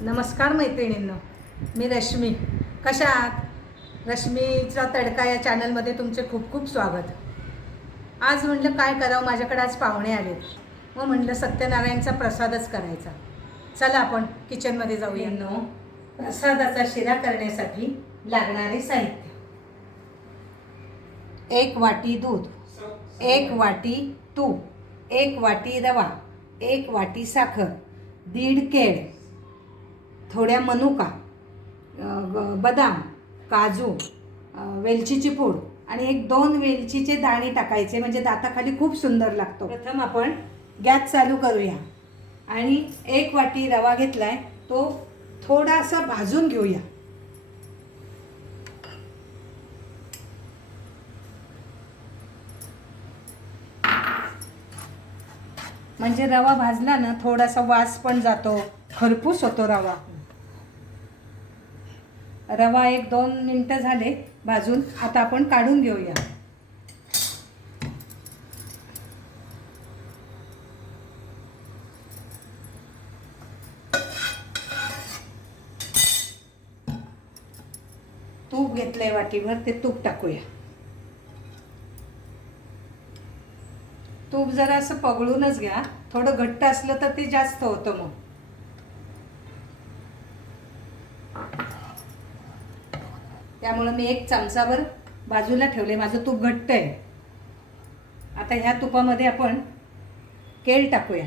नमस्कार मैत्रिणींनो मी रश्मी. कशा आहात? रश्मीचा तडका या चॅनलमध्ये तुमचे खूप खूप स्वागत. आज म्हटलं काय करावं? माझ्याकडे आज पाहुणे आलेत. मग म्हटलं सत्यनारायणचा प्रसादच करायचा. चला आपण किचनमध्ये जाऊया. नो प्रसादाचा शिरा करण्यासाठी लागणारे साहित्य. एक वाटी दूध एक वाटी तूप एक वाटी रवा एक वाटी साखर दीड केळ थोड्या मनुका बदाम काजू वेलचीची पूड आणि एक दोन वेलचीचे दाणे टाकायचे म्हणजे दाताखाली खूप सुंदर लागतो. प्रथम आपण गॅस चालू करूया आणि एक वाटी रवा घेतलाय तो थोडासा भाजून घेऊया. म्हणजे रवा भाजला ना थोडासा वास पण जातो खरपूस होतो रवा. रवा एक दोन मिनटं झाले भाजून. आता आपण काढून घेऊया. तूप घेतलंय वाटीभर ते तूप टाकूया. तूप जरा असं पगळूनच घ्या. थोडं घट्ट असलं तर ते जास्त होतं मग. त्यामुळं मी एक चमचावर बाजूला ठेवले. माझं तूप घट्ट आहे. आता ह्या तुपामध्ये आपण केळ टाकूया.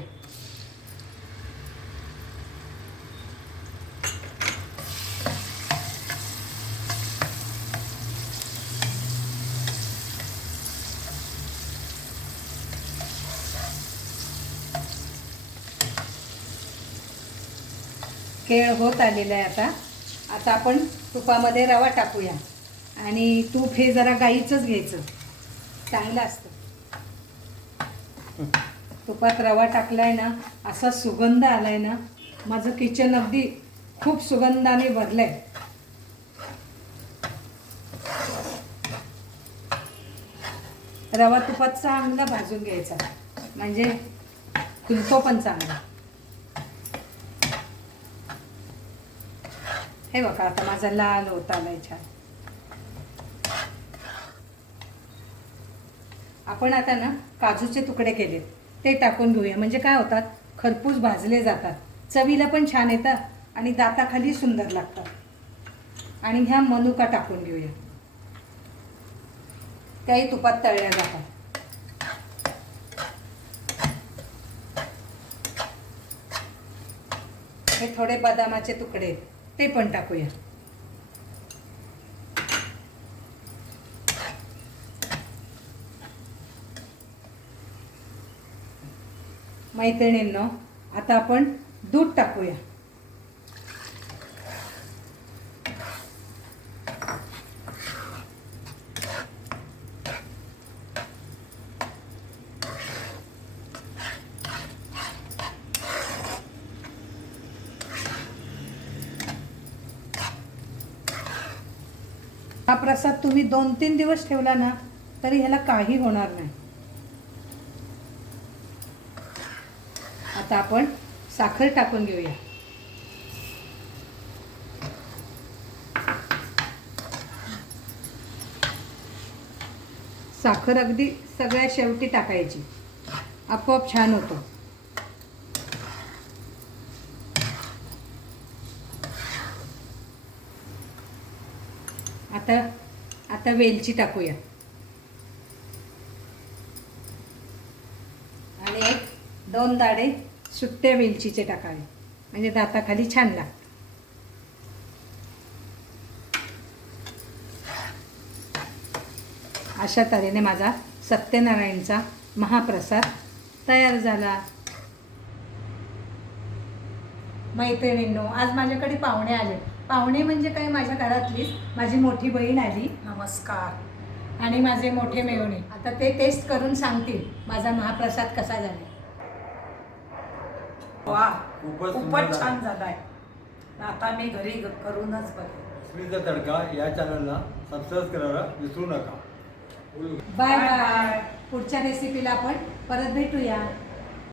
केळ होत आलेलं आहे आता. आता आपण तुपामध्ये रवा टाकूया. आणि तूप हे जरा गाईचंच घ्यायचं. चांगलं असतं. तुपात रवा टाकलाय ना असा सुगंध आलाय ना माझं किचन अगदी खूप सुगंधाने भरलंय. रवा तुपात चांगला भाजून घ्यायचा. म्हणजे फुलतो पण चांगला. हे बघा आता माझा लाल होत आलाय छान आपण आता ना काजूचे तुकडे केलेत ते टाकून घेऊया. म्हणजे काय होतात? खरपूस भाजले जातात. चवीला पण छान येतात आणि दाताखाली सुंदर लागतात. आणि ह्या मनुका टाकून घेऊया. त्याही तुपात तळल्या जातात. हे थोडे बदामाचे तुकडे आहेत, ते पण टाकूया. मैत्रिणींनो आता आपण दूध टाकूया. हा प्रसाद तुम्ही दोन तीन दिवस ठेवला ना तरी ह्याला काही होणार नाही. आता आपण साखर टाकून घेऊया. साखर अगदी सगळ्या शेवटी टाकायची. आपोआप छान होतो. आता आता वेलची टाकूया. आणि एक दोन दाडे सुट्ट्या वेलचीचे टाकावे. म्हणजे दाताखाली छान लागतं अशा तऱ्हेने माझा सत्यनारायणचा महाप्रसाद तयार झाला. मैत्रिणींनो आज माझ्याकडे पाहुणे आले पाहुणे म्हणजे काय माझ्या घरातलीच? माझी मोठी बहीण आली. नमस्कार. आणि माझे मोठे मेवणे आता ते टेस्ट करून सांगतील माझा महाप्रसाद कसा झाला वा खूपच खूपच छान झालाय. आता मी घरी ग- करूनच बघेन. स्मिता तडका या चॅनलला सबस्क्राईब करायला विसरू नका. Bye bye. पुढच्या रेसिपीला आपण परत भेटूया.